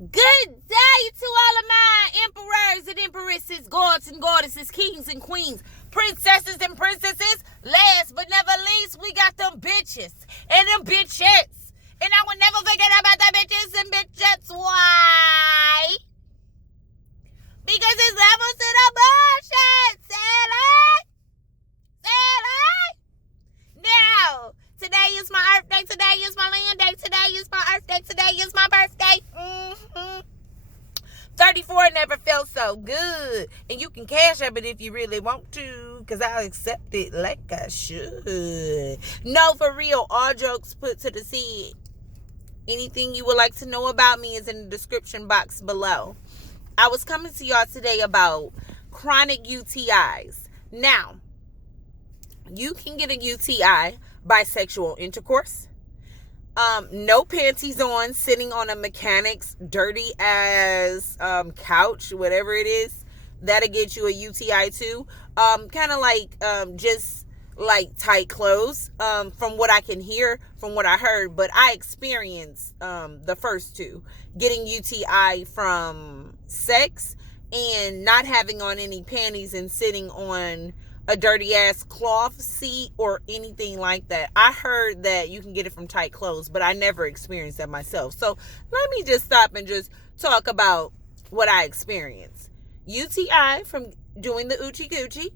Good day to all of my emperors and empresses, gods and goddesses, kings and queens, princesses and princesses. Last but never least, we got them bitches and them bitchettes. And I will never forget about the bitches and bitchettes. Why? Because it's levels to the bullshit. Now, today is my Earth Day. Today is my land day. Today is my Earth Day. Today is my birthday. 34 never felt so good. And you can cash up it if you really want to, because I'll accept it like I should. No, for real, all jokes put to the side. Anything you would like to know about me is in the description box below. I was coming to y'all today about chronic UTIs. Now, you can get a UTI by sexual intercourse. No panties on, sitting on a mechanic's dirty ass couch, whatever it is, that'll get you a UTI too. Kind of like just like tight clothes, from what I can hear, from what I heard, but I experienced the first two, getting UTI from sex and not having on any panties and sitting on a dirty ass cloth seat or anything like that. I heard that you can get it from tight clothes, but I never experienced that myself. So let me just stop and just talk about what I experienced. UTI from doing the oochie coochie.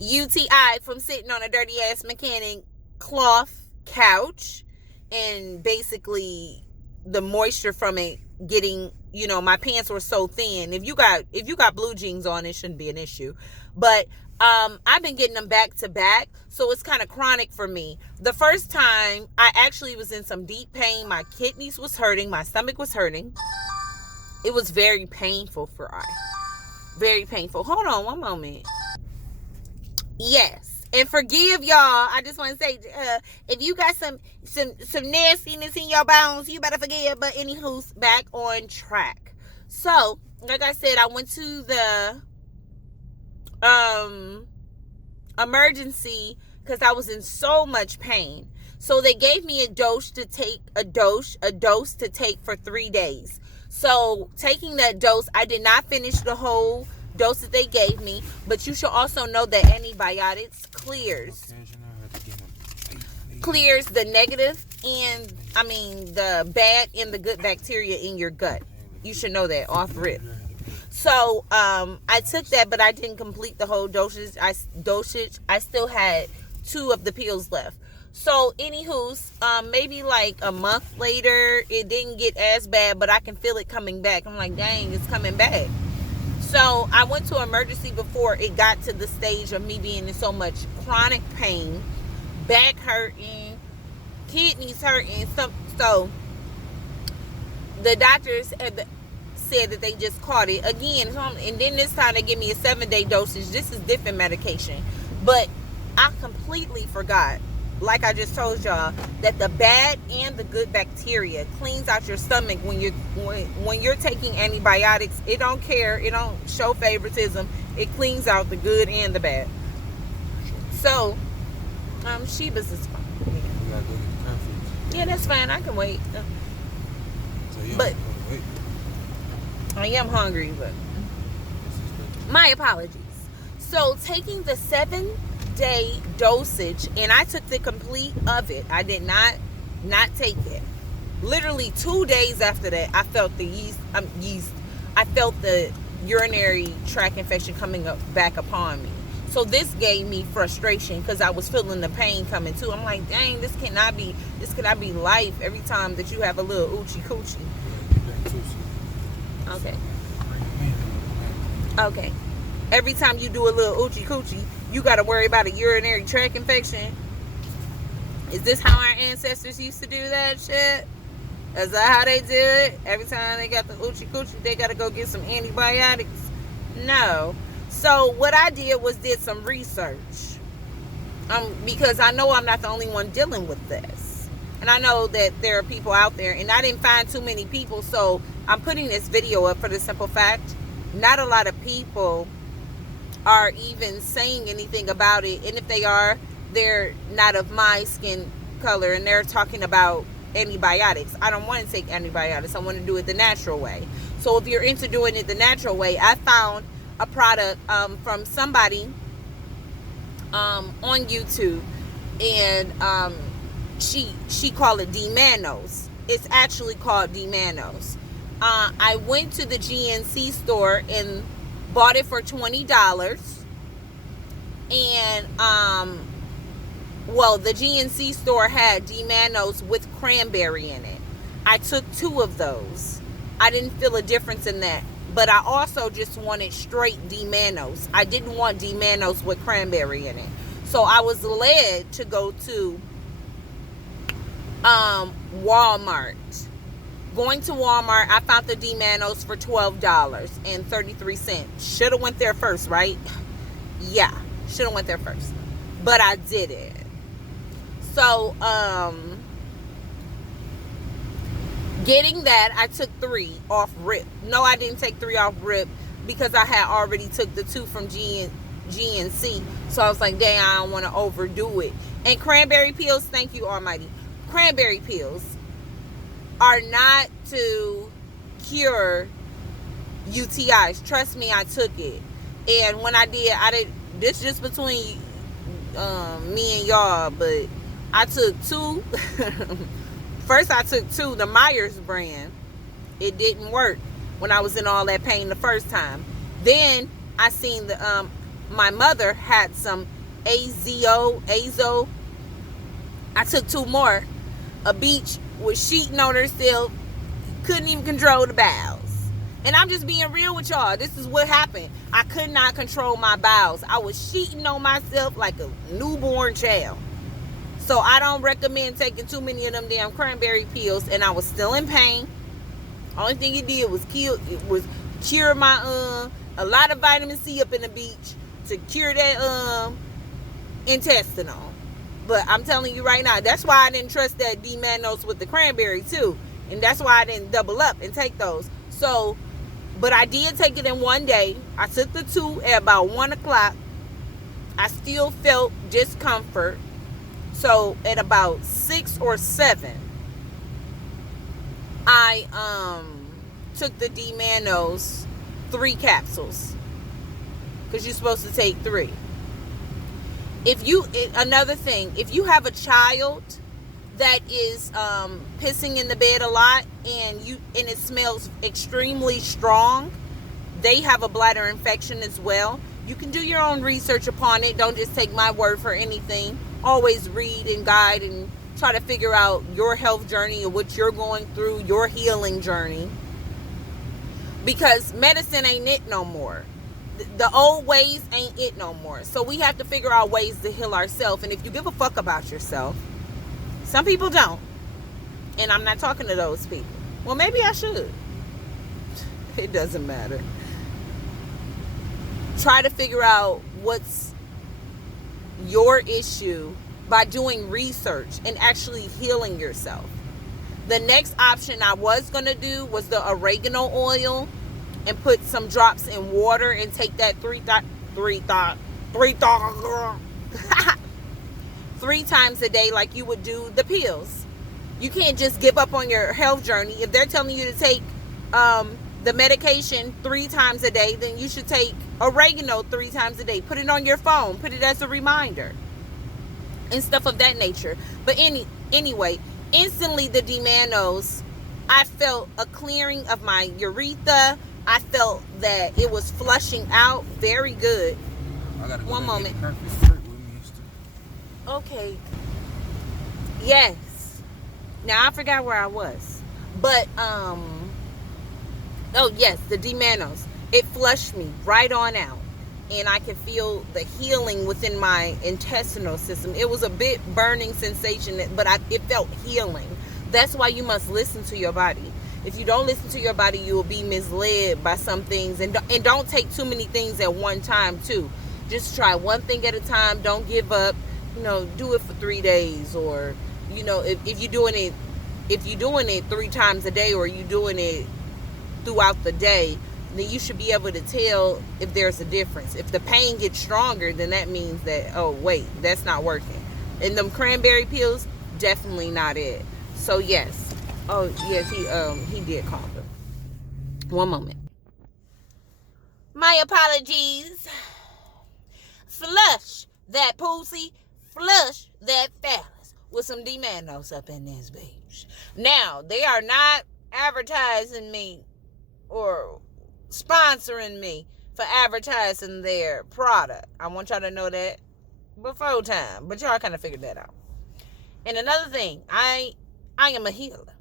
UTI from sitting on a dirty ass mechanic cloth couch, and basically the moisture from it getting, my pants were so thin. If you got blue jeans on, it shouldn't be an issue. But I've been getting them back to back, so it's kind of chronic for me. The first time, I actually was in some deep pain. My kidneys was hurting. My stomach was hurting. It was very painful for I. Very painful. Hold on one moment. Yes. And forgive y'all. I just want to say, if you got some nastiness in your bones, you better forgive. But anywho's back on track. So, like I said, I went to the emergency because I was in so much pain. So they gave me a dose to take for 3 days. So taking that dose, I did not finish the whole dose that they gave me, but you should also know that antibiotics clears the negative and the bad and the good bacteria in your gut. You should know that off rip. So I took that, but I didn't complete the whole dosage. I still had 2 of the pills left. So anywho's, maybe like a month later, it didn't get as bad, but I can feel it coming back. I'm like, dang, it's coming back. So I went to emergency before it got to the stage of me being in so much chronic pain, back hurting, kidneys hurting. So the doctors said that they just caught it again. And then this time they give me a 7-day dosage. This is different medication. But I completely forgot, like I just told y'all, that the bad and the good bacteria cleans out your stomach when you're taking antibiotics. It don't care. It don't show favoritism. It cleans out the good and the bad. So, Sheba's is fine. Yeah, that's fine. I can wait. But I am hungry, but my apologies. So, taking the 7-day dosage, and I took the complete of it. I did not take it. Literally 2 days after that, I felt the yeast. I felt the urinary tract infection coming back upon me. So this gave me frustration because I was feeling the pain coming too. I'm like, dang, this cannot be life every time that you have a little oochie coochie. Okay. Every time you do a little oochie coochie, you got to worry about a urinary tract infection. Is this how our ancestors used to do that shit? Is that how they do it? Every time they got the oochie coochie, they got to go get some antibiotics? No. So what I did was did some research. Because I know I'm not the only one dealing with this. And I know that there are people out there, and I didn't find too many people. So I'm putting this video up for the simple fact, not a lot of people are even saying anything about it. And if they are, they're not of my skin color, and they're talking about antibiotics. I don't want to take antibiotics. I want to do it the natural way. So if you're into doing it the natural way, I found a product from somebody on YouTube, and she called it D-Manos. It's actually called D-Manos. I went to the GNC store and bought it for $20. And the GNC store had D-Manos with cranberry in it. I took 2 of those. I didn't feel a difference in that. But I also just wanted straight D-Manos. I didn't want D-Manos with cranberry in it. So I was led to go to Walmart. Going to Walmart, I found the D-Manos for $12.33. Should have went there first, right? Yeah, should have went there first. But I didn't. So, getting that, I took 3 off rip. No, I didn't take 3 off rip because I had already took the 2 from GNC. So I was like, dang, I don't want to overdo it. And cranberry pills, thank you, Almighty. Cranberry pills are not to cure UTIs. Trust me, I took it. And when I did, this just between me and y'all, but I took 2. First I took 2, the Myers brand. It didn't work when I was in all that pain the first time. Then I seen my mother had some Azo. I took 2 more. A beach was sheeting on herself, couldn't even control the bowels. And I'm just being real with y'all. This is what happened. I could not control my bowels. I was sheeting on myself like a newborn child. So I don't recommend taking too many of them damn cranberry pills. And I was still in pain. Only thing it did was cure my a lot of vitamin C up in the beach to cure that intestinal. But I'm telling you right now, that's why I didn't trust that D-Manos with the cranberry too. And that's why I didn't double up and take those. So, but I did take it in one day. I took the 2 at about 1 o'clock. I still felt discomfort. So at about 6 or 7, I took the D-Manos 3 capsules. Because you're supposed to take 3. Another thing, if you have a child that is pissing in the bed a lot and it smells extremely strong, they have a bladder infection as well. You can do your own research upon it. Don't just take my word for anything. Always read and guide and try to figure out your health journey and what you're going through, your healing journey. Because medicine ain't it no more. The old ways ain't it no more. So we have to figure out ways to heal ourselves. And if you give a fuck about yourself, some people don't. And I'm not talking to those people. Well, maybe I should. It doesn't matter. Try to figure out what's your issue by doing research and actually healing yourself. The next option I was going to do was the oregano oil and put some drops in water and take that 3 times a day like you would do the pills. You can't just give up on your health journey. If they're telling you to take the medication 3 times a day, then you should take oregano 3 times a day. Put it on your phone. Put it as a reminder and stuff of that nature. But anyway, instantly the D-Manos, I felt a clearing of my urethra. I felt that it was flushing out very good. I gotta go One moment. Okay. Yes. Now I forgot where I was. But oh yes, the D-Manos. It flushed me right on out. And I could feel the healing within my intestinal system. It was a bit burning sensation, but it felt healing. That's why you must listen to your body. If you don't listen to your body, you will be misled by some things. And don't take too many things at one time, too. Just try one thing at a time. Don't give up. Do it for 3 days. Or, if you're doing it 3 times a day, or you're doing it throughout the day, then you should be able to tell if there's a difference. If the pain gets stronger, then that means that, oh, wait, that's not working. And them cranberry pills, definitely not it. So yes. Oh yes, he did call her. One moment. My apologies. Flush that pussy. Flush that phallus with some D-Manos up in this bitch. Now, they are not advertising me or sponsoring me for advertising their product. I want y'all to know that before time. But y'all kind of figured that out. And another thing, I am a healer.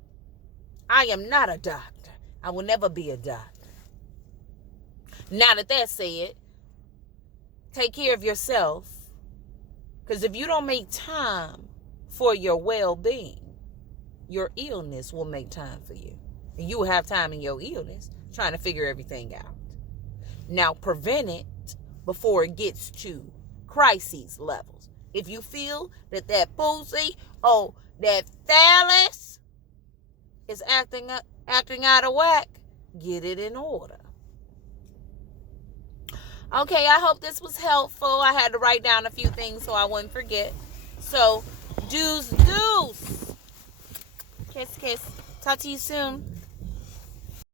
I am not a doctor. I will never be a doctor. Now that that's said, take care of yourself. Because if you don't make time for your well-being, your illness will make time for you. And you will have time in your illness trying to figure everything out. Now, prevent it before it gets to crises levels. If you feel that pussy or that phallus is acting out of whack, get it in order. Okay, I hope this was helpful. I had to write down a few things so I wouldn't forget. So, deuce. Kiss. Talk to you soon.